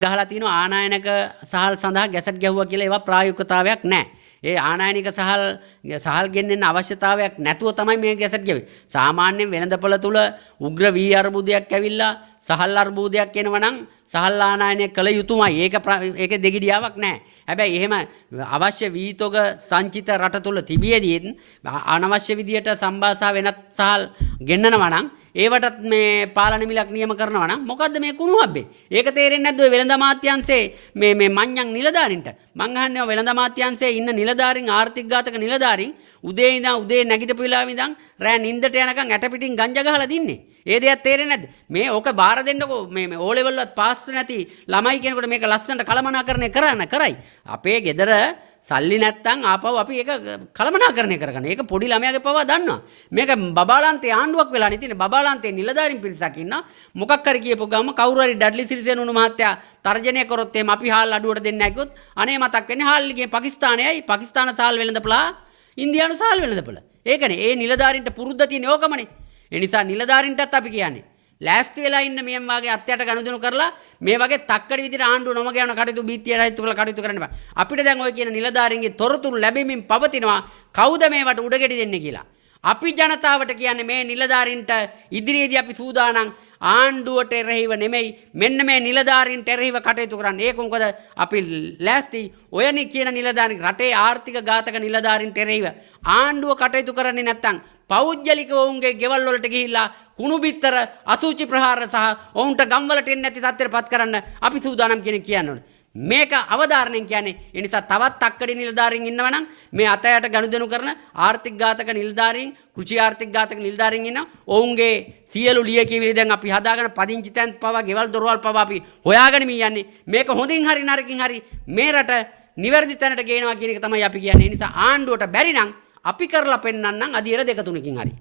ගහලා තියෙනවා ආනායනික සහල් සඳහා ගැසට් ගැහුවා කියලා ඒවා ප්‍රායෝගිකතාවයක් නැහැ. ඒ ආනායනික සහල් ගෙන්නෙන්න අවශ්‍යතාවයක් නැතුව තමයි මේ ගැසට් ගැහුවේ. සාමාන්‍යයෙන් වෙළඳපොළ තුල උග්‍ර වී අර්බුදයක් ඇවිල්ලා සහල් අර්බුදයක් එනවා නම් සහල් ආනායනය කළ යුතුමයි. ඒක දෙගිඩියාවක් නැහැ. හැබැයි එහෙම අවශ්‍ය වීතොග සංචිත රට තුල තිබියදී අනවශ්‍ය විදියට සම්බාසා වෙනත් සහල් ගෙන්නනවා නම් ඒවටත් මේ පාලන මිලක් නියම කරනවා නම් මොකද්ද මේ කුණුහබ්බේ? ඒක තේරෙන්නේ නැද්ද ඔය වෙළඳ අමාත්‍යාංශයේ මේ මඤ්ඤං නිලධාරින්ට? මං අහන්නේ ඔය වෙළඳ අමාත්‍යාංශයේ ඉන්න නිලධාරින් ආර්ථික ඝාතක නිලධාරින් උදේ නැගිටපු වෙලාවෙ ඉඳන් රෑ නිින්දට යනකම් ඇට පිටින් ගංජා ගහලා දින්නේ. ඒ දෙයක් තේරෙන්නේ නැද්ද? මේ ඕක බාර දෙන්නකෝ මේ ඕ ලෙවල් වලත් පාස් නැති ළමයි කෙනෙකුට මේක ලස්සනට කළමනාකරණය කරයි. අපේ ගෙදර සල්ලි නැත්තම් ආපහු අපි ඒක කළමනාකරණය කරගන්න. ඒක පොඩි ළමයාගේ පවා දන්නවා. මේක බබාලන්තේ ආණ්ඩුවක් වෙලා නේ තියෙන්නේ. බබාලන්තේ නිලධාරීන් පිරිසක් ඉන්නවා. මොකක් හරි කියපු ගම කවුරු හරි ඩඩ්ලි සිරිසේන මහත්තයා තර්ජනය කරොත් එහෙම අපි හාල් අඩුවට දෙන්නේ නැහැ කිව්වොත් අනේ මතක් වෙන්නේ හාල් ගියේ පාකිස්තානයයි. පාකිස්තාන සාල් වෙළඳපළා ඉන්දියානු සාල් වෙළඳපළ. ඒකනේ ඒ නිලධාරීන්ට පුරුද්ද තියෙන්නේ ඕකමනේ. ඒ නිසා නිලධාරීන්ටත් අපි කියන්නේ ලෑස්ති වෙලා ඉන්න මෙයන් වාගේ අත්යට ගනුදෙනු කරලා මේ වගේ තක්කඩි විදිහට ආණ්ඩුව නොමග යන කටයුතු බීතියට හිතු කරලා කටයුතු කරන්න බෑ. අපිට දැන් ඔය කියන නිලධාරීන්ගේ තොරතුරු ලැබෙමින් පවතිනවා කවුද මේවට උඩගෙඩි දෙන්නේ කියලා. අපි ජනතාවට කියන්නේ මේ නිලධාරීන්ට ඉදිරියේදී අපි සූදානම් ආණ්ඩුවට එරෙහිව නෙමෙයි මෙන්න මේ නිලධාරීන්ට එරෙහිව කටයුතු කරන්න. ඒක මොකද අපි ලෑස්ති ඔය කියන නිලධාරීන් රටේ ආර්ථික ඝාතක නිලධාරීන්ට එරෙහිව ආණ්ඩුව කටයුතු කරන්නේ නැත්තම් පෞද්ගලික ඔවුන්ගේ ගෙවල් වලට ගිහිල්ලා කුණු බිත්තර අසුචි ප්‍රහාර සහ ඔවුන්ට ගම්වලට එන්නේ නැති තත්ත්වයට පත් කරන්න අපි සූදානම් කියන කියන්නේ. මේක අවධාරණයෙන් කියන්නේ ඒ නිසා තවත් අක්කඩි නිලධාරීන් ඉන්නවනම් මේ අතයට ගනුදෙනු කරන ආර්ථික ඝාතක නිලධාරීන් කෘෂි ආර්ථික ඝාතක නිලධාරීන් ඉන්න ඔවුන්ගේ සියලු ලියකියවිලි දැන් අපි හදාගෙන පදිංචි තැන් පවා ගෙවල් දොරවල් පවා අපි හොයාගෙන යන්නේ. මේක හොඳින් හරි නරකින් හරි මේ රට නිවැරදි තැනට ගේනවා කියන එක තමයි අපි කියන්නේ. ඒ නිසා ආණ්ඩුවට බැරි නම් අපි කරලා පෙන්නන්නම් අධීර 2-3කින් හරි.